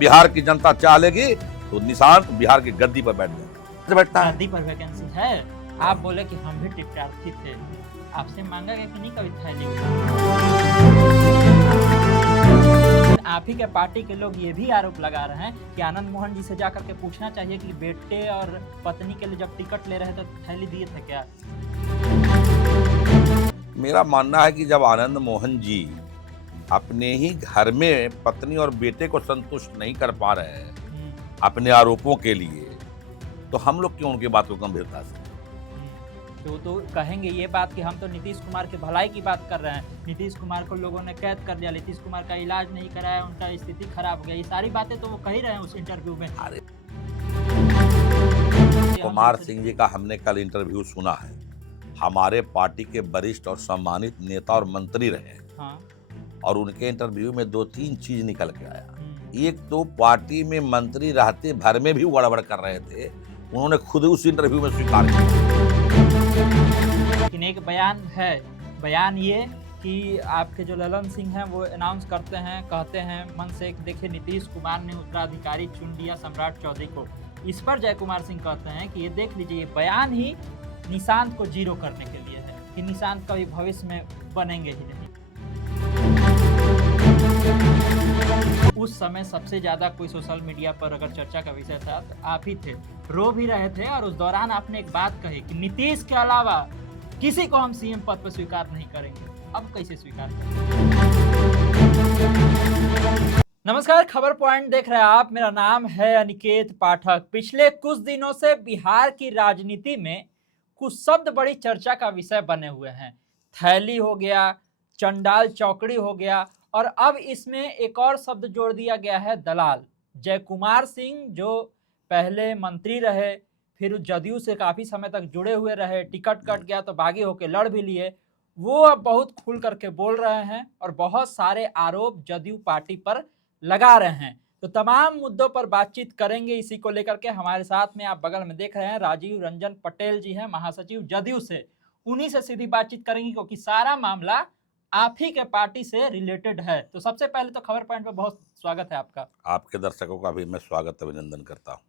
बिहार की जनता चाह लेगी तो निशांत बिहार की गद्दी पर बैठता है। गद्दी पर वैकेंसी है। आप बोले कि हम भी टिप्पणार्थी थे, आपसे मांगा गया कि नहीं कभी थैली? आप ही के पार्टी के लोग ये भी आरोप लगा रहे हैं कि आनंद मोहन जी से जाकर के पूछना चाहिए कि बेटे और पत्नी के लिए जब टिकट ले रहे तो थैली दिए थे क्या? मेरा मानना है कि जब आनंद मोहन जी अपने ही घर में पत्नी और बेटे को संतुष्ट नहीं कर पा रहे हैं अपने आरोपों के लिए, तो हम लोग क्यों उनकी बात को गंभीरता से? तो कहेंगे ये बात कि हम तो नीतीश कुमार के भलाई की बात कर रहे हैं, नीतीश कुमार को लोगों ने कैद कर दिया, नीतीश कुमार का इलाज नहीं कराया, उनका स्थिति खराब हो गया, ये सारी बातें तो वो कह ही रहे हैं उस इंटरव्यू में। अरे कुमार सिंह जी का हमने कल इंटरव्यू सुना है। हमारे पार्टी के वरिष्ठ और सम्मानित नेता और मंत्री रहे, हाँ। और उनके इंटरव्यू में 2-3 चीज निकल के आया। एक तो पार्टी में मंत्री रहते भर में भी गड़बड़ कर रहे थे, उन्होंने खुद उस इंटरव्यू में स्वीकार किया। लेकिन एक बयान है, बयान ये कि आपके जो ललन सिंह हैं वो अनाउंस करते हैं, कहते हैं मन से कि देखिए नीतीश कुमार ने उत्तराधिकारी चुन लिया सम्राट चौधरी को। इस पर जय कुमार सिंह कहते हैं कि ये देख लीजिए, ये बयान ही निशांत को जीरो करने के लिए है कि निशांत कभी भविष्य में बनेंगे ही नहीं। उस समय सबसे ज्यादा कोई सोशल मीडिया पर अगर चर्चा का विषय था तो आप ही थे, रो भी रहे थे, और उस दौरान आपने एक बात कही कि नीतीश के अलावा किसी को हम सीएम पद पर स्वीकार नहीं करेंगे। अब कैसे स्वीकार करेंगे? नमस्कार, खबर पॉइंट देख रहे हैं आप। मेरा नाम है अनिकेत पाठक। पिछले कुछ दिनों से बिहार की राजनीति में कुछ शब्द बड़ी चर्चा का विषय बने हुए हैं। थैली हो गया, चंडाल चौकड़ी हो गया, और अब इसमें एक और शब्द जोड़ दिया गया है, दलाल। जय कुमार सिंह जो पहले मंत्री रहे, फिर जदयू से काफी समय तक जुड़े हुए रहे, टिकट कट गया तो बागी होकर लड़ भी लिए, वो अब बहुत खुल करके बोल रहे हैं और बहुत सारे आरोप जदयू पार्टी पर लगा रहे हैं। तो तमाम मुद्दों पर बातचीत करेंगे इसी को लेकर के। हमारे साथ में आप बगल में देख रहे हैं राजीव रंजन पटेल जी हैं, महासचिव जदयू से। उन्हीं से सीधी बातचीत करेंगे क्योंकि सारा मामला आप ही के पार्टी से रिलेटेड है। तो सबसे पहले तो खबर पॉइंट पे बहुत स्वागत है आपका। आपके दर्शकों का भी मैं स्वागत अभिनंदन करता हूँ।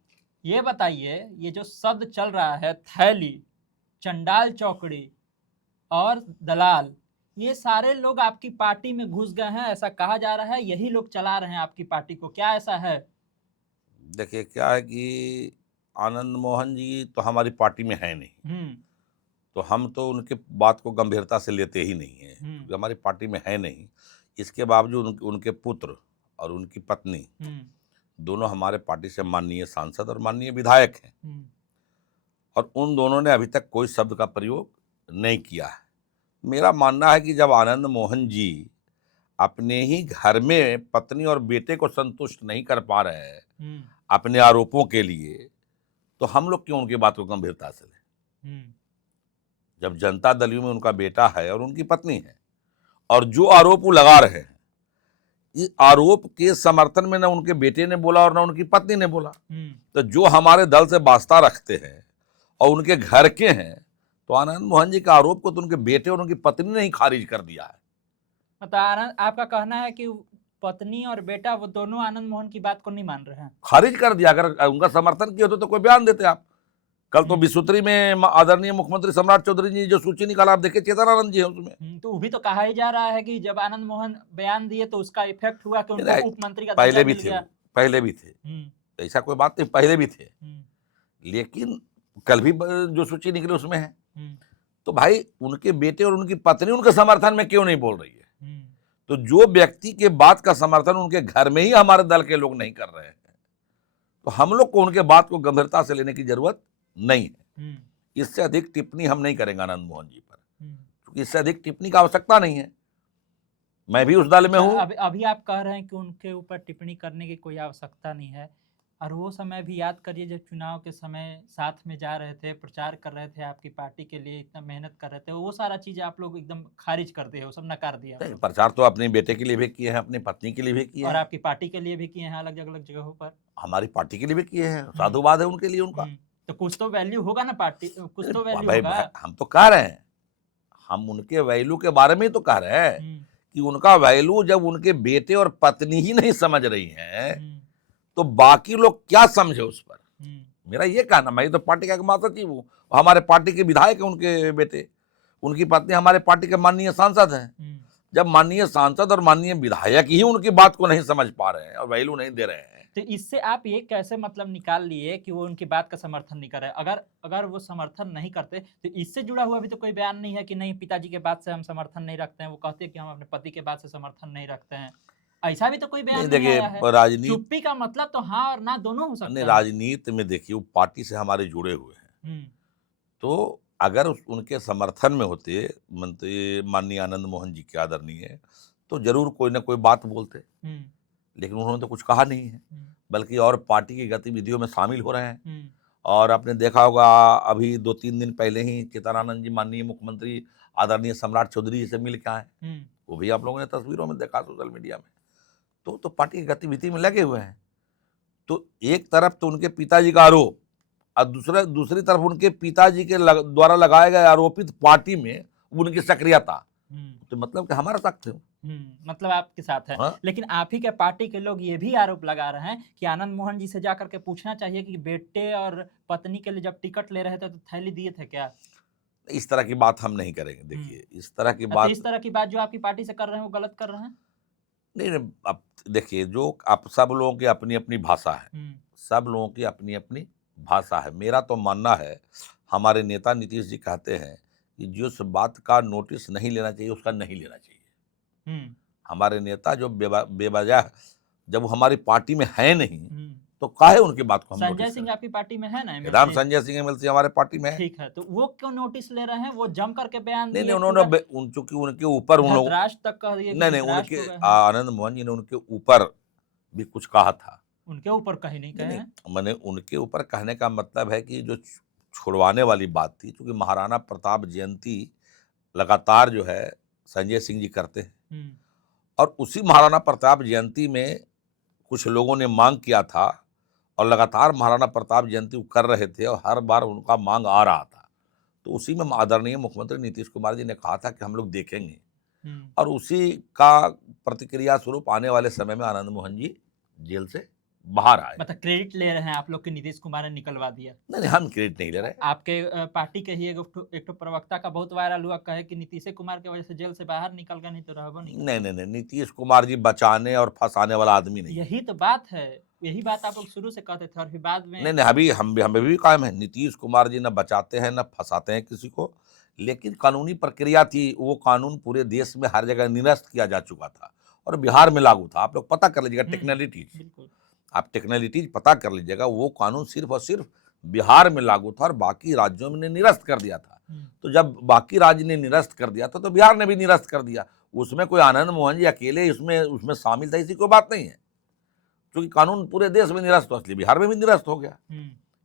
ये बताइए, ये जो शब्द चल रहा है, थैली, चंडाल चौकड़ी और दलाल, ये सारे लोग आपकी पार्टी में घुस गए हैं, ऐसा कहा जा रहा है, यही लोग चला रहे हैं आपकी पार्टी को, क्या ऐसा है? देखिए क्या है कि आनंद मोहन जी तो हमारी पार्टी में है नहीं, तो हम तो उनके बात को गंभीरता से लेते ही नहीं हैं, क्योंकि हमारी पार्टी में है नहीं। इसके बावजूद उनके पुत्र और उनकी पत्नी दोनों हमारे पार्टी से माननीय सांसद और माननीय विधायक हैं, और उन दोनों ने अभी तक कोई शब्द का प्रयोग नहीं किया है। मेरा मानना है कि जब आनंद मोहन जी अपने ही घर में पत्नी और बेटे को संतुष्ट नहीं कर पा रहे हैं अपने आरोपों के लिए, तो हम लोग क्यों उनकी बात को गंभीरता से लें? जब जनता दल में उनका बेटा है और उनकी पत्नी है, और जो आरोप वो लगा रहे हैं, इस आरोप के समर्थन में न उनके बेटे ने बोला और न उनकी पत्नी ने बोला, तो जो हमारे दल से वास्ता रखते हैं और उनके घर के हैं, तो आनंद मोहन जी के आरोप को तो उनके बेटे और उनकी पत्नी ने ही खारिज कर दिया है। मतलब आपका कहना है कि पत्नी और बेटा वो दोनों आनंद मोहन की बात को नहीं मान रहे हैं? खारिज कर दिया। अगर उनका समर्थन किया होता तो कोई बयान देते आप। कल तो विश्वोत्तरी में आदरणीय मुख्यमंत्री सम्राट चौधरी जी जो सूची निकाला, आप देखिए, चेतनानंद जी है उसमें। तो वो भी तो कहा ही जा रहा है कि जब आनंद मोहन बयान दिए तो उसका इफेक्ट हुआ कि उनको उप मंत्री का पहले भी थे, पहले भी थे, ऐसा कोई बात नहीं, पहले भी थे, लेकिन कल भी जो सूची निकली उसमें है। तो भाई उनके बेटे और उनकी पत्नी उनके समर्थन में क्यों नहीं बोल रही है? तो जो व्यक्ति के बात का समर्थन उनके घर में ही हमारे दल के लोग नहीं कर रहे हैं, तो हम लोग को उनके बात को गंभीरता से लेने की जरूरत नहीं है। इससे अधिक टिप्पणी हम नहीं करेंगे आनंद मोहन जी पर, क्योंकि इससे अधिक टिप्पणी का आवश्यकता नहीं है। मैं भी उस दल में हूँ। अभी आप कह रहे हैं कि उनके ऊपर टिप्पणी करने की कोई आवश्यकता नहीं है, और वो समय भी याद करिए जब चुनाव के समय साथ में जा रहे थे, प्रचार कर रहे थे आपकी पार्टी के लिए, इतना मेहनत कर रहे थे, वो सारा चीज आप लोग एकदम खारिज कर दिए, वो सब नकार दिया। प्रचार तो अपने बेटे के लिए भी किए हैं, अपनी पत्नी के लिए भी किए हैं, और आपकी पार्टी के लिए भी किए हैं, अलग अलग जगहों पर। हमारी पार्टी के लिए भी किए हैं, साधुवाद है उनके लिए उनका। तो कुछ तो वैल्यू होगा ना, पार्टी कुछ तो वैल्यू होगा। हम तो कह रहे हैं, हम उनके वैल्यू के बारे में ही तो कह रहे हैं कि उनका वैल्यू जब उनके बेटे और पत्नी ही नहीं समझ रही हैं, तो बाकी लोग क्या समझे उस पर। मेरा ये कहना, मैं तो पार्टी का एक महासचिव हूँ, हमारे पार्टी के विधायक हैं उनके बेटे, उनकी पत्नी हमारे पार्टी के माननीय सांसद हैं। जब माननीय सांसद और माननीय विधायक ही उनकी बात को नहीं समझ पा रहे हैं और वैल्यू नहीं दे रहे हैं, तो इससे आप ये कैसे मतलब निकाल लिए कि वो उनकी बात का समर्थन नहीं कर रहे? अगर वो समर्थन नहीं करते तो इससे जुड़ा हुआ भी तो कोई बयान नहीं है कि नहीं पिताजी के बात से हम समर्थन नहीं रखते हैं, वो कहते हैं कि हम अपने पति के बात से समर्थन नहीं रखते हैं, ऐसा भी तो कोई बयान नहीं आया है। राजनीति, चुप्पी का मतलब तो हाँ और ना दोनों हो सकता है। राजनीति में देखिए, वो पार्टी से हमारे जुड़े हुए हैं, तो अगर उनके समर्थन में होते मंत्री माननीय आनंद मोहन जी के आदरणीय, तो जरूर कोई ना कोई बात बोलते, लेकिन उन्होंने तो कुछ कहा नहीं है, बल्कि और पार्टी की गतिविधियों में शामिल हो रहे हैं। और आपने देखा होगा अभी 2-3 दिन पहले ही चित्तरानंद जी माननीय मुख्यमंत्री आदरणीय सम्राट चौधरी जी से मिल के आए, वो भी आप लोगों ने तस्वीरों में देखा सोशल मीडिया में। तो पार्टी की गतिविधि में लगे हुए हैं। तो एक तरफ तो उनके पिताजी का आरोप और दूसरी तरफ उनके पिताजी के द्वारा लगाए गए आरोपित पार्टी में उनकी सक्रियता, तो मतलब कि हमारा साथ है, मतलब आपके साथ है। हाँ? लेकिन आप ही के पार्टी के लोग ये भी आरोप लगा रहे हैं कि आनंद मोहन जी से जाकर के पूछना चाहिए कि बेटे और पत्नी के लिए जब टिकट ले रहे थे तो थैली दिए थे क्या? इस तरह की बात हम नहीं करेंगे। देखिए, इस तरह की बात जो आपकी पार्टी से कर रहे हैं वो गलत कर रहे हैं। नहीं, अब देखिए, जो आप सब लोगों की अपनी अपनी भाषा है, सब लोगों की अपनी अपनी भाषा है। मेरा तो मानना है, हमारे नेता नीतीश जी कहते हैं कि जिस बात का नोटिस नहीं लेना चाहिए उसका नहीं लेना चाहिए। हमारे नेता जो बेवजह, जब हमारी पार्टी में है नहीं तो काहे उनकी बात को हम संजय सिंह आपकी पार्टी में है ना? राम संजय सिंह एमएलसी हमारे पार्टी में है। ठीक है, तो वो क्यों नोटिस ले रहे हैं? वो जम करके बयान नहीं, उन्होंने चूंकि उनके ऊपर उन लोग तक कह दिए, नहीं, उनके आनंद मोहन जी ने उनके ऊपर भी कुछ कहा था। उनके ऊपर कहीं नहीं कहे हैं। मैंने उनके ऊपर कहने का मतलब है कि जो छुड़वाने वाली बात थी, क्योंकि महाराणा प्रताप जयंती लगातार जो है संजय सिंह जी करते हैं, और उसी महाराणा प्रताप जयंती में कुछ लोगों ने मांग किया था और लगातार महाराणा प्रताप जयंती कर रहे थे और हर बार उनका मांग आ रहा था। तो उसी में आदरणीय मुख्यमंत्री नीतीश कुमार जी ने कहा था कि हम लोग देखेंगे, और उसी का प्रतिक्रिया स्वरूप आने वाले समय में आनंद मोहन जी जेल से बाहर आए। मतलब क्रेडिट ले रहे हैं आप लोग कि नीतीश कुमार ने निकलवा दिया? नहीं, हम क्रेडिट नहीं ले रहे। आपके पार्टी के ही एक प्रवक्ता का बहुत वायरल हुआ, कहे कि नीतीश कुमार की वजह से जेल से बाहर निकल गए, नहीं तो रहबो नहीं। नहीं, नीतीश कुमार जी बचाने और फंसाने वाला आदमी नहीं। यही तो बात है, यही बात आप लोग शुरू से कहते थे और फिर बाद में नहीं, अभी हमें भी कायम है, नीतीश कुमार जी न बचाते हैं न फंसाते हैं किसी को, लेकिन कानूनी प्रक्रिया थी, वो कानून पूरे देश में हर जगह निरस्त किया जा चुका था और बिहार में लागू था। आप लोग पता कर लीजिएगा टेक्निकलिटीज, आप टेक्निकलिटीज पता कर लीजिएगा, वो कानून सिर्फ और सिर्फ बिहार में लागू था और बाकी राज्यों में निरस्त कर दिया था। तो जब बाकी राज्य ने निरस्त कर दिया था तो बिहार ने भी निरस्त कर दिया। उसमें कोई आनंद मोहन जी अकेले उसमें शामिल था, ऐसी कोई बात नहीं है, क्योंकि कानून पूरे देश में निरस्त हुआ, इसलिए बिहार में भी निरस्त हो गया।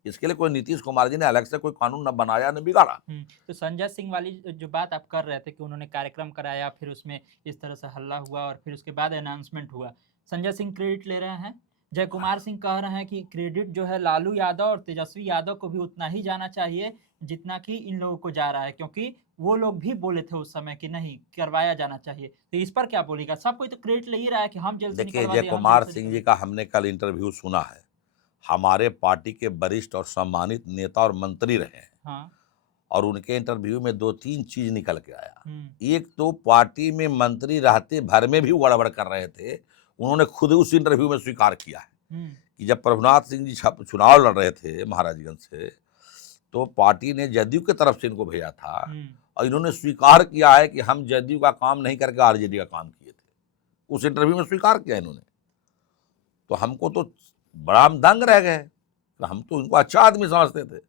इसके लिए कोई नीतीश कुमार जी ने अलग से कोई कानून न बनाया न बिगाड़ा। तो संजय सिंह वाली जो बात आप कर रहे थे कि उन्होंने कार्यक्रम कराया, फिर उसमें इस तरह से हल्ला हुआ और फिर उसके बाद अनाउंसमेंट हुआ, संजय सिंह क्रेडिट ले रहे हैं? जय कुमार सिंह कह रहे हैं कि क्रेडिट जो है लालू यादव और तेजस्वी यादव को भी उतना ही जाना चाहिए जितना कि इन लोगों को जा रहा है, क्योंकि वो लोग भी बोले थे उस समय कि नहीं करवाया जाना चाहिए। तो इस पर क्या बोलेगा? सब कोई तो क्रेडिट ले ही रहा है कि हम जेल से निकलवा दिए। जय कुमार सिंह जी का हमने कल इंटरव्यू सुना है, हमारे पार्टी के वरिष्ठ और सम्मानित नेता और मंत्री रहे हैं। हाँ। और उनके इंटरव्यू में 2-3 चीज निकल के आया। एक तो पार्टी में मंत्री रहते भर में भी गड़बड़ कर रहे थे, उन्होंने खुद उस इंटरव्यू में स्वीकार किया है कि जब प्रभुनाथ सिंह जी चुनाव लड़ रहे थे महाराजगंज से, तो पार्टी ने जदयू की तरफ से इनको भेजा था और इन्होंने स्वीकार किया है कि हम जदयू का काम नहीं करके आरजेडी का काम किए थे। उस इंटरव्यू में स्वीकार किया इन्होंने। तो हमको तो बड़ा हम दंग रह गए, हम तो इनको अच्छा आदमी समझते थे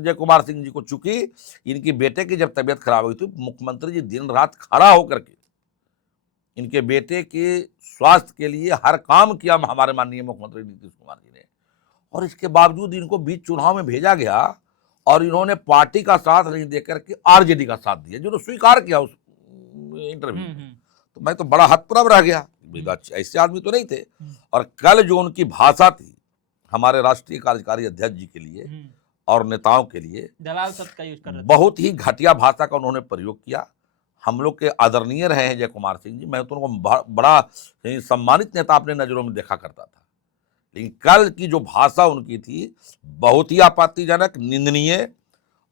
जय कुमार सिंह जी को। चूंकि इनकी बेटे की जब तबीयत खराब हुई थी, मुख्यमंत्री जी दिन रात खड़ा होकर के इनके बेटे के स्वास्थ्य के लिए हर काम किया हमारे माननीय मुख्यमंत्री नीतीश कुमार जी ने, और इसके बावजूद इनको बीच चुनाव में भेजा गया और इन्होंने पार्टी का साथ नहीं देकर के आरजेडी का साथ दिया, जो स्वीकार किया उस इंटरव्यू में। तो मैं तो बड़ा हतप्रभ रह गया, ऐसे आदमी तो नहीं थे। और कल जो उनकी भाषा थी हमारे राष्ट्रीय कार्यकारी अध्यक्ष जी के लिए और नेताओं के लिए, दलाल शब्द का यूज कर रहे थे, बहुत ही घटिया भाषा का उन्होंने प्रयोग किया। हम लोग के आदरणीय रहे हैं जय कुमार सिंह जी। मैं तो उनको बड़ा सम्मानित नेता अपने नज़रों में देखा करता था, लेकिन कल की जो भाषा उनकी थी बहुत ही आपत्तिजनक, निंदनीय,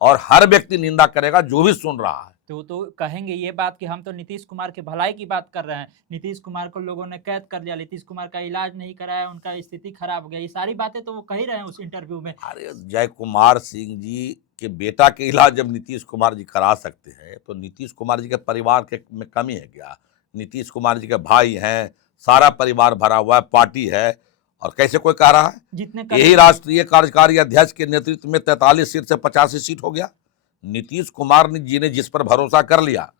और हर व्यक्ति निंदा करेगा जो भी सुन रहा है। तो कहेंगे ये बात कि हम तो नीतीश कुमार के भलाई की बात कर रहे हैं, नीतीश कुमार को लोगों ने कैद कर लिया, नीतीश कुमार का इलाज नहीं कराया, उनका स्थिति खराब हो गया, ये सारी बातें तो वो कह ही रहे हैं उस इंटरव्यू में। अरे जय कुमार सिंह जी के बेटा के इलाज जब नीतीश कुमार जी करा सकते हैं तो नीतीश कुमार जी के परिवार के में कमी है क्या? नीतीश कुमार जी के भाई हैं, सारा परिवार भरा हुआ है, पार्टी है, और कैसे कोई कह रहा है? जितने यही राष्ट्रीय कार्यकारी अध्यक्ष के नेतृत्व में 43 सीट से 85 सीट हो गया। नीतीश कुमार जी ने जिस पर भरोसा कर लिया,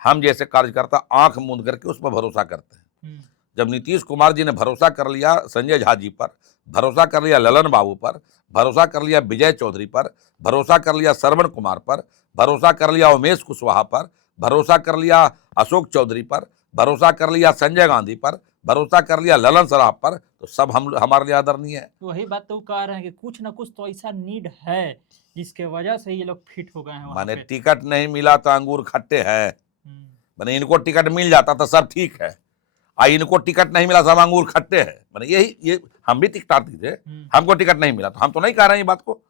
हम जैसे कार्यकर्ता आंख मूंद करके उस पर भरोसा करते हैं। जब नीतीश कुमार जी ने भरोसा कर लिया संजय झा जी पर, भरोसा कर लिया ललन बाबू पर, भरोसा कर लिया विजय चौधरी पर, भरोसा कर लिया श्रवण कुमार पर, भरोसा कर लिया उमेश कुशवाहा पर, भरोसा कर लिया अशोक चौधरी पर, भरोसा कर लिया संजय गांधी पर, भरोसा कर लिया ललन सराफ पर, तो सब हम हमारे लिए आदरणीय है। वही बात तो कह रहे हैं कि कुछ ना कुछ तो ऐसा नीड है जिसके वजह से ये लोग फिट हो गए हैं। माने टिकट नहीं मिला तो अंगूर खट्टे हैं, माने इनको टिकट मिल जाता तो सब ठीक है, इनको टिकट नहीं मिला सब अंगूर खट्टे हैं। माने ये हम भी टिकटार्थी थे, हमको टिकट नहीं मिला तो हम तो नहीं कह रहे हैं ये बात को,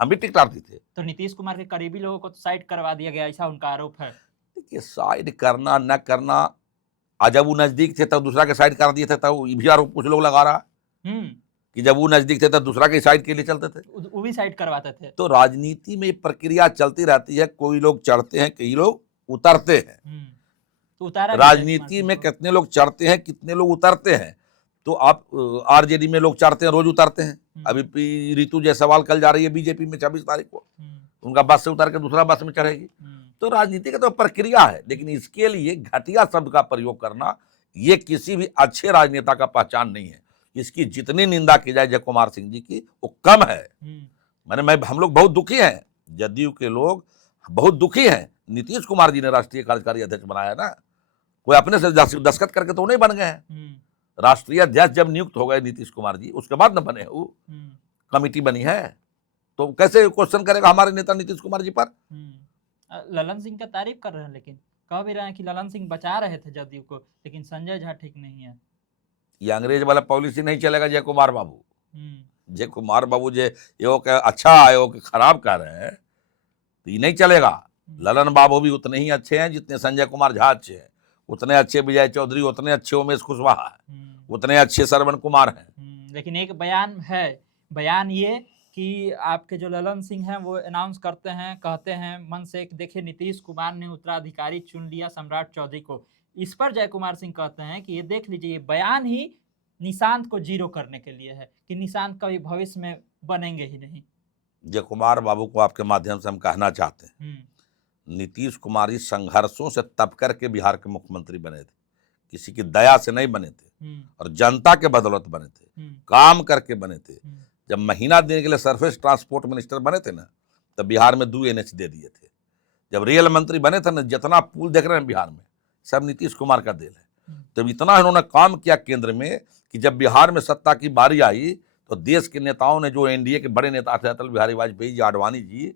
हम भी टिकटार्थी थे। तो नीतीश कुमार के करीबी लोगों को तो साइड करवा दिया गया, ऐसा उनका आरोप है। देखिए साइड करना न करना, आज जब वो नजदीक थे तब दूसरा के साइड कर दिए थे, तब भी आरोप कुछ लोग लगा रहा कि जब वो नजदीक थे तब दूसरा के साइड के लिए चलते थे, वो भी साइड करवाते थे। तो राजनीति में प्रक्रिया चलती रहती है, कोई लोग चढ़ते हैं, कई लोग उतरते हैं। तो उतारा राजनीति में कितने लोग चढ़ते हैं, कितने लोग उतरते हैं। तो आप आरजेडी में लोग चढ़ते हैं, रोज उतरते हैं। अभी रितु जायसवाल कल जा रही है बीजेपी में 26 तारीख को, उनका बस से उतर के दूसरा बस में चढ़ेगी। तो राजनीति का तो प्रक्रिया है, लेकिन इसके लिए घटिया शब्द का प्रयोग करना ये किसी भी अच्छे राजनेता का पहचान नहीं है। इसकी जितनी निंदा की जाए जय कुमार सिंह जी की वो कम है। हम लोग बहुत दुखी हैं, जदयू के लोग बहुत दुखी हैं। नीतीश कुमार जी ने राष्ट्रीय कार्यकारी अध्यक्ष बनाया ना, कोई अपने से दस्तखत करके तो नहीं बन गए हैं। राष्ट्रीय अध्यक्ष जब नियुक्त हो गए नीतीश कुमार जी, उसके बाद न बने, वो कमिटी बनी है, तो कैसे क्वेश्चन करेगा हमारे नेता नीतीश कुमार जी पर? ललन सिंह का तारीफ कर रहे हैं, लेकिन कह भी रहे हैं कि ललन सिंह बचा रहे थे जदयू को, लेकिन संजय झा ठीक नहीं है। ये अंग्रेज वाला पॉलिसी नहीं चलेगा जय कुमार बाबू। जय कुमार बाबू जे यो के अच्छा आयो के खराब कर रहे हैं तो ये नहीं चलेगा। ललन बाबू भी उतने ही अच्छे हैं जितने संजय कुमार झा अच्छे हैं, उतने अच्छे विजय चौधरी, उतने अच्छे उमेश कुशवाहा है, उतने अच्छे श्रवण कुमार हैं। लेकिन एक बयान है, बयान ये कि आपके जो ललन सिंह हैं वो अनाउंस करते हैं, कहते हैं मन से कि देखिए नीतीश कुमार ने उत्तराधिकारी चुन लिया सम्राट चौधरी को। इस पर जय कुमार सिंह कहते हैं कि ये देख लीजिए, ये बयान ही निशांत को जीरो करने के लिए है कि निशांत कभी भविष्य में बनेंगे ही नहीं। जय कुमार बाबू को आपके माध्यम से हम कहना चाहते हैं, नीतीश कुमार इस संघर्षों से तप करके बिहार के मुख्यमंत्री बने थे, किसी की दया से नहीं बने थे, और जनता के बदौलत बने थे, काम करके बने थे। जब महीना देने के लिए सरफेस ट्रांसपोर्ट मिनिस्टर बने थे ना, तब बिहार में 2 NH दे दिए थे। जब रेल मंत्री बने थे ना, जितना पुल देख रहे हैं बिहार में सब नीतीश कुमार का देल है। तब इतना इन्होंने काम किया केंद्र में कि जब बिहार में सत्ता की बारी आई तो देश के नेताओं ने, जो एनडीए के बड़े नेता थे अटल बिहारी वाजपेयी जी, आडवाणी जी,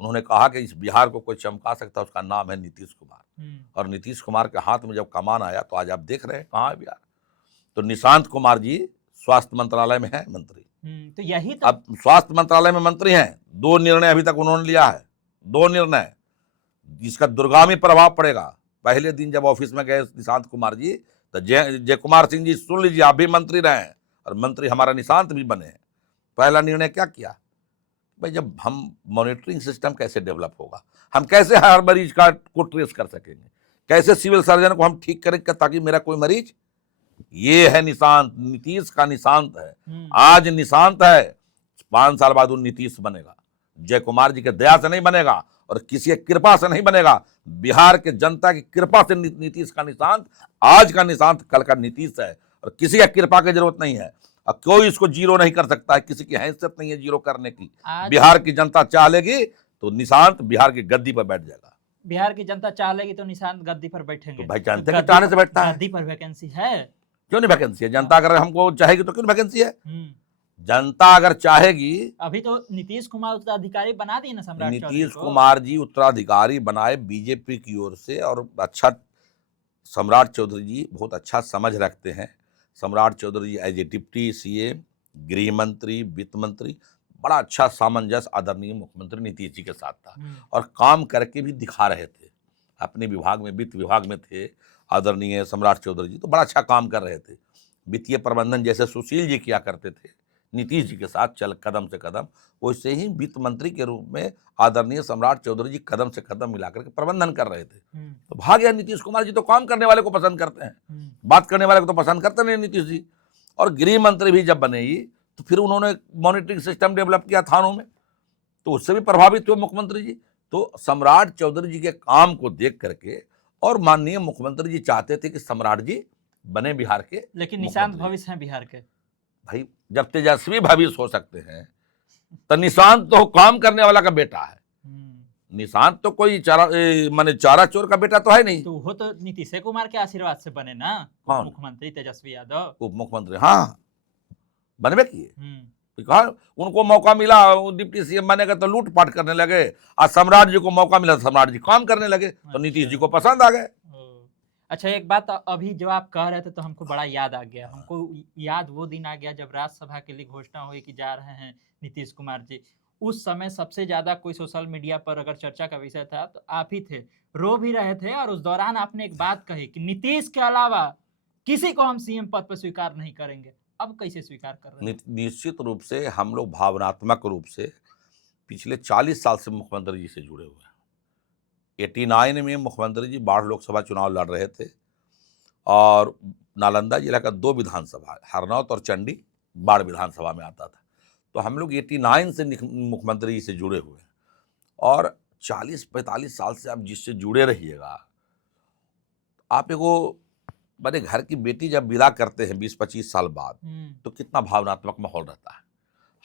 उन्होंने कहा कि इस बिहार को कोई चमका सकता है, उसका नाम है नीतीश कुमार। और नीतीश कुमार के हाथ में जब कमान आया तो आज आप देख रहे हैं कहाँ है बिहार। तो निशांत कुमार जी स्वास्थ्य मंत्रालय में है मंत्री, तो यही तो अब स्वास्थ्य मंत्रालय में मंत्री हैं। 2 निर्णय अभी तक उन्होंने लिया है, 2 निर्णय जिसका दुर्गामी प्रभाव पड़ेगा। पहले दिन जब ऑफिस में गए निशांत कुमार जी तो जय कुमार सिंह जी सुन लीजिए, आप भी मंत्री रहे हैं और मंत्री हमारा निशांत भी बने हैं। पहला निर्णय क्या किया भाई, जब हम मॉनिटरिंग सिस्टम कैसे डेवलप होगा, हम कैसे हर मरीज का को ट्रेस कर सकेंगे, कैसे सिविल सर्जन को हम ठीक करेंगे ताकि मेरा कोई मरीज, ये है निशांत, नीतीश का निशांत है। आज निशांत है, 5 साल बाद वो नीतीश बनेगा। जय कुमार जी के दया से नहीं बनेगा और किसी की कृपा से नहीं बनेगा, बिहार के जनता की कृपा से नीतीश का निशांत, आज का निशांत कल का नीतीश है। और किसी की कृपा की जरूरत नहीं है, और कोई इसको जीरो नहीं कर सकता है, किसी की हैसियत नहीं है जीरो करने की। बिहार की जनता चाह लेगी तो निशांत बिहार की गद्दी पर बैठ जाएगा। बिहार की जनता चाह लेगी तो निशांत गद्दी पर बैठेंगे। तो भाई जानते हैं चाहने से बैठता है, गद्दी पर वैकेंसी है, क्यों नहीं वैकेंसी है? जनता अगर हमको चाहेगी तो क्यों वैकेंसी है? जनता अगर चाहेगी, अभी तो नीतीश कुमार उत्तराधिकारी बना दिए ना सम्राट चौधरी नीतीश को। कुमार जी उत्तराधिकारी बनाए बीजेपी की ओर से, और अच्छा, सम्राट चौधरी जी बहुत अच्छा समझ रखते हैं। सम्राट चौधरी जी एज ए डिप्टी सीएम, गृह मंत्री, वित्त मंत्री, बड़ा अच्छा सामंजस्य आदरणीय मुख्यमंत्री नीतीश जी के साथ था, और काम करके भी दिखा रहे थे। अपने विभाग में, वित्त विभाग में थे आदरणीय सम्राट चौधरी जी, तो बड़ा अच्छा काम कर रहे थे। वित्तीय प्रबंधन जैसे सुशील जी किया करते थे नीतीश जी के साथ चल कदम से कदम, वैसे ही वित्त मंत्री के रूप में आदरणीय सम्राट चौधरी जी कदम से कदम मिलाकर के प्रबंधन कर रहे थे। तो भाग गया नीतीश कुमार जी, तो काम करने वाले को पसंद करते हैं, बात करने वाले को तो पसंद करते नहीं नीतीश जी। और गृह मंत्री भी जब बने ही, तो फिर उन्होंने मॉनिटरिंग सिस्टम डेवलप किया थानों में, तो उससे भी प्रभावित हुए मुख्यमंत्री जी। तो सम्राट चौधरी जी के काम को देख करके, और माननीय मुख्यमंत्री जी चाहते थे कि सम्राट जी बने बिहार के, लेकिन निशांत भविष्य हैं बिहार के। भाई जब तेजस्वी भविष्य हो सकते हैं, तो निशांत तो काम करने वाला का बेटा है। निशांत तो कोई चारा चोर का बेटा तो है नहीं। तो वो तो नीतीश कुमार के आशीर्वाद से बने ना मुख्यमंत्री, तेजस्वी यादव उप मुख्यमंत्री, हाँ बनवे किए। कहा उनको मौका मिला डिप्टी सीएम बनेगा तो लूटपाट करने लगे, और सम्राट जी को मौका मिला तो सम्राट जी काम करने लगे, तो नीतीश जी को पसंद आ गए। अच्छा, एक बात अभी जो आप कह रहे थे तो हमको बड़ा याद आ गया। हमको याद वो दिन आ गया जब राज्यसभा के लिए घोषणा हुई कि जा रहे हैं नीतीश कुमार जी। उस समय सबसे ज्यादा कोई सोशल मीडिया पर अगर चर्चा का विषय था तो आप ही थे, रो भी रहे थे, और उस दौरान आपने एक बात कही कि नीतीश के अलावा किसी को हम सीएम पद पर स्वीकार नहीं करेंगे। अब कैसे स्वीकार कर रहे हैं? निश्चित रूप से हम लोग भावनात्मक रूप से पिछले 40 साल से मुख्यमंत्री जी से जुड़े हुए हैं। 89 में मुख्यमंत्री जी बाढ़ लोकसभा चुनाव लड़ रहे थे, और नालंदा जिला का 2 विधानसभा, हरनौत और चंडी, बाढ़ विधानसभा में आता था। तो हम लोग 89 से मुख्यमंत्री जी से जुड़े हुए हैं, और 40-45 साल से आप जिससे जुड़े रहिएगा, आप एगो बड़े घर की बेटी जब विदा करते हैं 20-25 साल बाद, तो कितना भावनात्मक माहौल रहता है।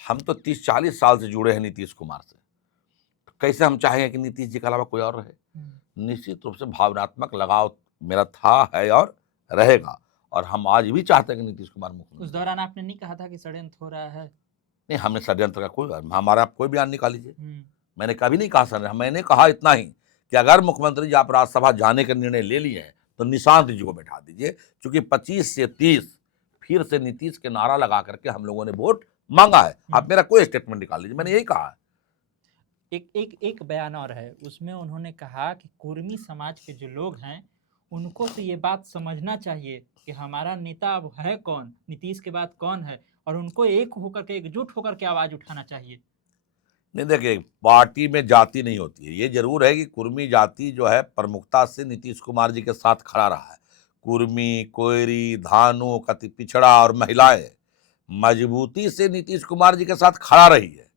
हम तो 30-40 साल से जुड़े हैं नीतीश कुमार से, तो कैसे हम चाहेंगे कि नीतीश जी के अलावा कोई और रहे। निश्चित रूप से भावनात्मक लगाव मेरा था, है और रहेगा, और हम आज भी चाहते हैं कि नीतीश कुमार मुख्यमंत्री। उस दौरान आपने नहीं कहा था कि षड्यंत्र हो रहा है? नहीं, हमने षड्यंत्र का कोई, हमारा कोई बयान निकाल लीजिए। मैंने कभी नहीं कहा षड्यंत्र। मैंने कहा इतना ही कि अगर मुख्यमंत्री जी आप राज्यसभा जाने का निर्णय ले लिए हैं तो निशांत जी को बैठा दीजिए, क्योंकि 25 से 30 फिर से नीतीश के नारा लगा करके हम लोगों ने वोट मांगा है। आप मेरा कोई स्टेटमेंट निकाल लीजिए, मैंने यही कहा है। एक बयान और है, उसमें उन्होंने कहा कि कुर्मी समाज के जो लोग हैं उनको तो ये बात समझना चाहिए कि हमारा नेता अब है कौन, नीतीश के बाद कौन है, और उनको एक होकर के, एकजुट होकर के आवाज उठाना चाहिए। नहीं, देखिए, पार्टी में जाति नहीं होती है। ये जरूर है कि कुर्मी जाति जो है प्रमुखता से नीतीश कुमार जी के साथ खड़ा रहा है। कुर्मी, कोयरी, धानु, कति पिछड़ा और महिलाएं मजबूती से नीतीश कुमार जी के साथ खड़ा रही है,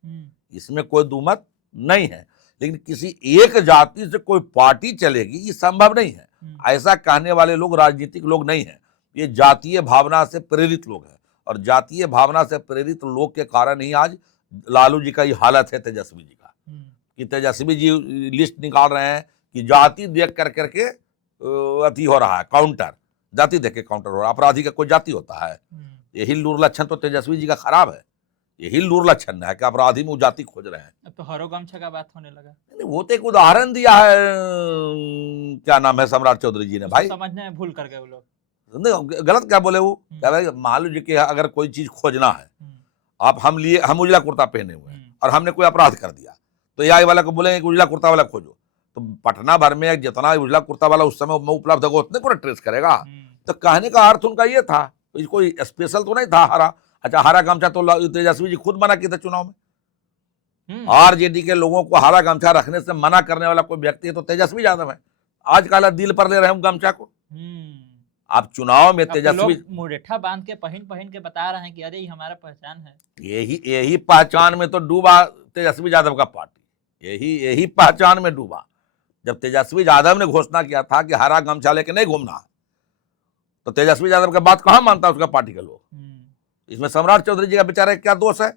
इसमें कोई दुमत नहीं है। लेकिन किसी एक जाति से कोई पार्टी चलेगी, ये संभव नहीं है। ऐसा कहने वाले लोग राजनीतिक लोग नहीं हैं, ये जातीय भावना से प्रेरित लोग हैं, और जातीय भावना से प्रेरित लोग के कारण ही आज लालू जी का ये हालत है, तेजस्वी जी का, कि तेजस्वी जी लिस्ट निकाल रहे हैं कि जाति देख कर करके अति हो रहा है, काउंटर, जाति देख के काउंटर हो रहा है। अपराधी का कोई जाति होता है? यही लूर लक्षण तो तेजस्वी जी का खराब है, यही लूर लक्षण है कि अपराधी में वो जाति खोज रहे हैं। अब तो हरो गमछा का बात होने लगा। नहीं, वो तो एक उदाहरण दिया है, क्या नाम है, सम्राट चौधरी जी ने। भाई समझने में भूल कर गए वो लोग। गलत क्या बोले वो, क्या भाई, मान लीजिए कि अगर कोई चीज खोजना है, आप हम उजला कुर्ता पहने हुए हैं और हमने कोई अपराध कर दिया, तो एआई वाला को बोलेंगे कि उजला कुर्ता वाला खोजो, तो पटना भर में जितना उजला कुर्ता वाला उस समय में उपलब्ध होगा उतने को ट्रेस करेगा। तो कहने का अर्थ उनका ये था, कोई स्पेशल तो नहीं था हरा। अच्छा, हरा गमछा तो तेजस्वी जी खुद मना किए थे चुनाव में। आरजेडी के लोगों को हरा गमछा रखने से मना करने वाला कोई व्यक्ति है तो तेजस्वी यादव है। आज काला दिल पर ले रहे हैं गमछा को। आप चुनाव में तेजस्वी मुरेठा बांध के पहन के बता रहे हैं कि अरे हमारा पहचान है। यही पहचान में तो डूबा तेजस्वी यादव का पार्टी, यही पहचान में डूबा। जब तेजस्वी यादव ने घोषणा किया था कि हरा गमछा लेके नहीं घूमना, तो तेजस्वी यादव की बात कहां मानता उसका पार्टी के लोग। इसमें सम्राट चौधरी जी का बेचारे क्या दोष है?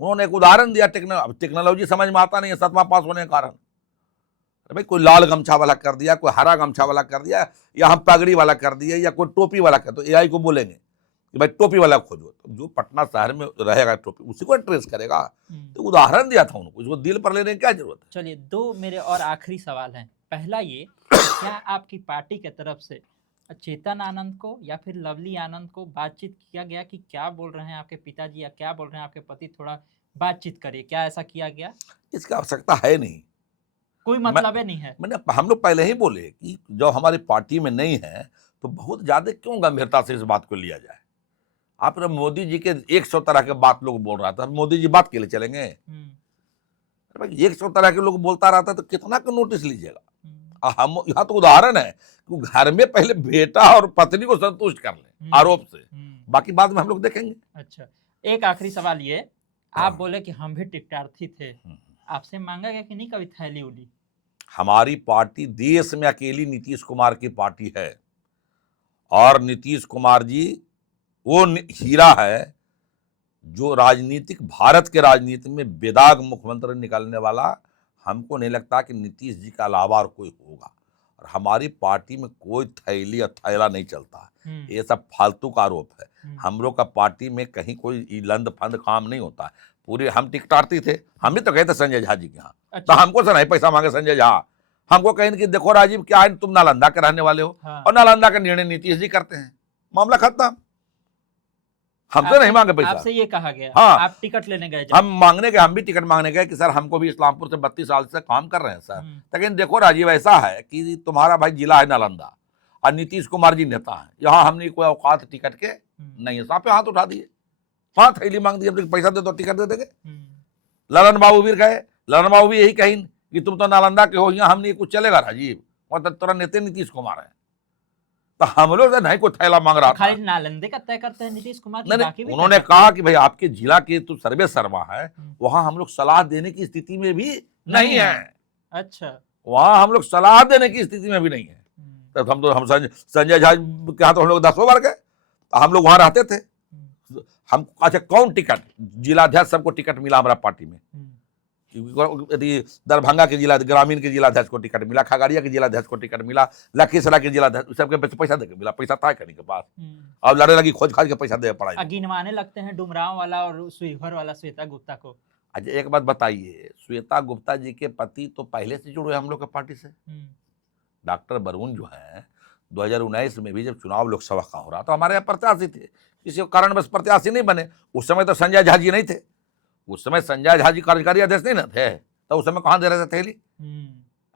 उन्होंने एक उदाहरण दिया, टेक्नोलॉजी समझ में आता नहीं है 7वां पास होने के कारण। भाई कोई लाल गमछा वाला कर दिया, कोई हरा गमछा वाला कर दिया, या हम पगड़ी वाला कर दिया, या कोई टोपी वाला कर, तो एआई को बोलेंगे कि भाई टोपी वाला खोजो, तो जो पटना शहर में रहेगा टोपी उसी को ट्रेस करेगा। तो उदाहरण दिया था उनको, इसको दिल पर लेने की क्या जरूरत है। चलिए, दो मेरे और आखिरी सवाल हैं। पहला ये, क्या आपकी पार्टी की तरफ से चेतन आनंद को या फिर लवली आनंद को बातचीत किया गया कि क्या बोल रहे हैं आपके पिताजी या क्या बोल रहे हैं आपके पति, थोड़ा बातचीत करिए, क्या ऐसा किया गया? इसकी आवश्यकता है नहीं, कोई मतलब ही नहीं है। मैंने हम लोग पहले ही बोले कि जो हमारी पार्टी में नहीं है तो बहुत ज्यादा क्यों गंभीरता से इस बात को लिया जाए। आप मोदी जी के 100 तरह के बात लोग बोल रहा था, मोदी जी बात के लिए चलेंगे? भाई 100 तरह के लोग बोलता रहता तो कितना का नोटिस लीजिएगा। हम यहाँ तो उदाहरण है कि घर में पहले बेटा और पत्नी को संतुष्ट कर ले आरोप से, बाकी बाद में हम लोग देखेंगे। अच्छा, एक आखिरी सवाल ये, आप बोले कि हम भी टिकटार्थी थे, आपसे मांगा गया कि नहीं कभी थैली उली? हमारी पार्टी देश में अकेली नीतीश कुमार की पार्टी है, और नीतीश कुमार जी वो हीरा है जो राजनीतिक भारत के राजनीति में बेदाग मुख्यमंत्री निकालने वाला हमको नहीं लगता कि नीतीश जी का अलावा और कोई होगा। और हमारी पार्टी में कोई थैली और थैला नहीं चलता, ये सब फालतू का आरोप है। हम लोग का पार्टी में कहीं कोई लंद फंद काम नहीं होता है। पूरे हम टिकटार्थी थे, हम भी तो गए थे संजय झा जी के यहाँ। अच्छा। तो हमको से नहीं पैसा मांगे संजय झा, हमको कहें कि देखो राजीव क्या है, तुम नालंदा के रहने वाले हो। हाँ। और नालंदा का निर्णय नीतीश जी करते हैं, मामला खत्म, हमसे नहीं मांगे पैसा। आपसे ये कहा गया? हाँ, आप टिकट लेने गए? हम मांगने गए, हम भी टिकट मांगने गए कि सर हमको भी इस्लामपुर से 32 साल से काम कर रहे हैं सर, लेकिन देखो राजीव ऐसा है कि तुम्हारा भाई जिला है नालंदा और नीतीश कुमार जी नेता है, यहाँ हमने कोई औकात टिकट के नहीं है। साहब पे हाथ उठा दिए, हाँ थैली मांग दी, हमने पैसा दे दो टिकट दे देंगे। ललन बाबू भी गए, ललन बाबू भी यही कहीं कि तुम तो नालंदा के हो, यहाँ हमने कुछ चलेगा राजीव, और तुरंत नेता नीतीश कुमार है। तो हम लोग नहीं कोई थैला मांग रहा था। खाली नालंदे का तय करते हैं नीतीश कुमार? नहीं, उन्होंने कहा कि भाई आपके जिला के तो सर्वे शर्मा है, वहां हम लोग सलाह देने की स्थिति में भी नहीं है। अच्छा, वहां हम लोग सलाह देने की स्थिति में भी नहीं है। तब हम संजय झा के यहाँ तो हम लोग 10 बार गए, हम लोग वहां रहते थे। हम अच्छा कौन टिकट, जिलाध्यक्ष सबको टिकट मिला हमारा पार्टी में, यदि दरभंगा के जिला ग्रामीण के जिलाध्यक्ष को टिकट मिला, खगड़िया के जिलाध्यक्ष को टिकट मिला, लखीसराय के जिलाध्यक्ष सबके पैसा देके मिला, पैसा था करने के पास। अब लड़े लगी खोज खाज के पैसा दे पड़ा। गिनवाने लगते हैं डुमराव वाला और सुईभर वाला श्वेता गुप्ता को। अच्छा एक बात बताइए, श्वेता गुप्ता जी के पति तो पहले से जुड़े हम लोग के पार्टी से। डॉक्टर वरुण जो है 2019 में भी जब चुनाव लोकसभा का हो रहा तो हमारे यहाँ प्रत्याशी थे, किसी कारण बस प्रत्याशी नहीं बने। उस समय तो संजय झा जी नहीं थे, उस समय संजय झा जी कार्यकारी अध्यक्ष नहीं ना थे, तो उस समय कहां दे रहे थे थैली?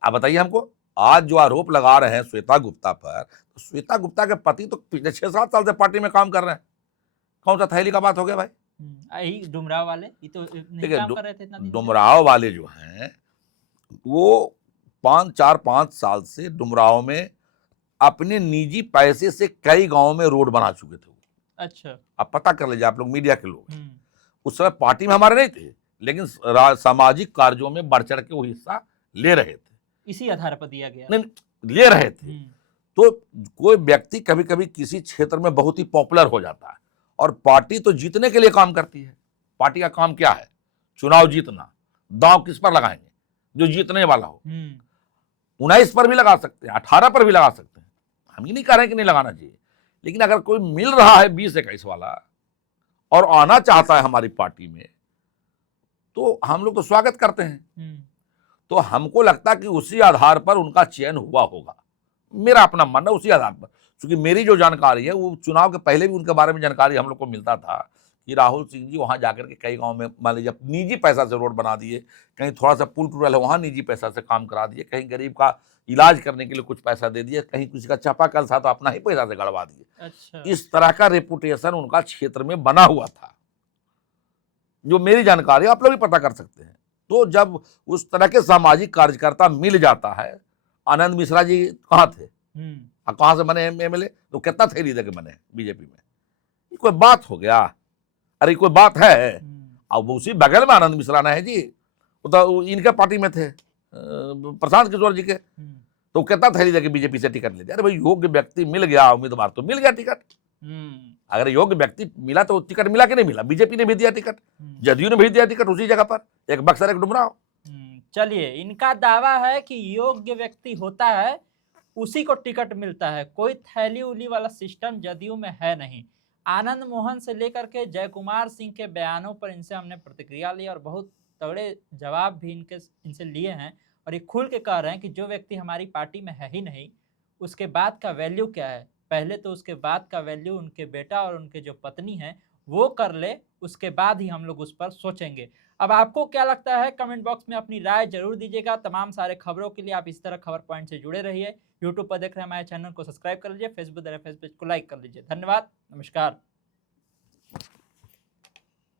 आप बताइए हमको। आज जो आरोप लगा रहे हैं श्वेता गुप्ता पर, तो श्वेता गुप्ता के पति तो पिछले 6-7 साल से पार्टी में काम कर रहे हैं, कौन सा थैली का बात हो गया भाई? डुमराव वाले ये तो नहीं काम कर रहे थे इतना दिन। डुमराव वाले जो हैं वो 4-5 साल से डुमराव में अपने निजी पैसे से कई गांवों में रोड बना चुके थे। अच्छा, आप पता कर लीजिए, आप लोग मीडिया के लोग। उस समय पार्टी में हमारे नहीं थे, लेकिन सामाजिक कार्यों में बढ़ चढ़ के वो हिस्सा ले रहे थे, इसी आधार पर दिया गया। नहीं, ले रहे थे। तो कोई व्यक्ति कभी कभी किसी क्षेत्र में बहुत ही पॉपुलर हो जाता है, और पार्टी तो जीतने के लिए काम करती है। पार्टी का काम क्या है? चुनाव जीतना। दांव किस पर लगाएंगे? जो जीतने वाला हो। 19 पर भी लगा सकते हैं, 18 पर भी लगा सकते हैं, हम ही नहीं कह रहे कि नहीं लगाना चाहिए, लेकिन अगर कोई मिल रहा है 20-21 वाला और आना चाहता है हमारी पार्टी में, तो हम लोग तो स्वागत करते हैं। तो हमको लगता है कि उसी आधार पर उनका चयन हुआ होगा, मेरा अपना मानना उसी आधार पर। क्योंकि मेरी जो जानकारी है वो चुनाव के पहले भी उनके बारे में जानकारी हम लोग को मिलता था कि राहुल सिंह जी वहां जाकर के कई गांव में मान लीजिए निजी पैसा से रोड बना दिए, कहीं थोड़ा सा पुल टूटल है वहां निजी पैसा से काम करा दिए, कहीं गरीब का इलाज करने के लिए कुछ पैसा दे दिए, कहीं किसी का चापाकल था तो अपना ही पैसा से गड़वा दिए। अच्छा। इस तरह का रेपुटेशन उनका क्षेत्र में बना हुआ था, जो मेरी जानकारी आप लोग भी पता कर सकते हैं। तो जब उस तरह के सामाजिक कार्यकर्ता मिल जाता है, आनंद मिश्रा जी कहाँ थे, कहाँ से बने एमएलए, तो कितना थैली दे के बने बीजेपी में? कोई बात हो गया? अरे कोई बात है? अब उसी बगल में आनंद मिश्रा है जी, वो तो इनके पार्टी में थे प्रशांत किशोर जी के, तो कितना थैली दे के बीजेपी से टिकट ले दिया। अरे भाई योग्य व्यक्ति मिल गया उम्मीदवार तो मिल गया टिकट। अगर योग्य व्यक्ति मिला तो टिकट मिला कि नहीं मिला? बीजेपी ने भी दिया टिकट, जदयू ने भी दिया टिकट उसी जगह पर, एक बक्सर एक डुमराव। चलिए, इनका दावा है कि योग्य व्यक्ति होता है उसी को टिकट मिलता है, कोई थैली उली वाला सिस्टम जदयू में है नहीं। आनंद मोहन से लेकर के जय कुमार सिंह के बयानों पर इनसे हमने प्रतिक्रिया ली और बहुत तगड़े जवाब भी इनसे लिए हैं। और ये खुल के कह रहे हैं कि जो व्यक्ति हमारी पार्टी में है ही नहीं, उसके बाद का वैल्यू क्या है। पहले तो उसके बाद का वैल्यू उनके बेटा और उनके जो पत्नी है वो कर ले, उसके बाद ही हम लोग उस पर सोचेंगे। अब आपको क्या लगता है, कमेंट बॉक्स में अपनी राय जरूर दीजिएगा। तमाम सारे खबरों के लिए आप इस तरह खबर पॉइंट से जुड़े रहिए। यूट्यूब पर देख रहे हैं हमारे चैनल को सब्सक्राइब कर लीजिए, फेसबुक पेज को लाइक कर लीजिए। धन्यवाद, नमस्कार।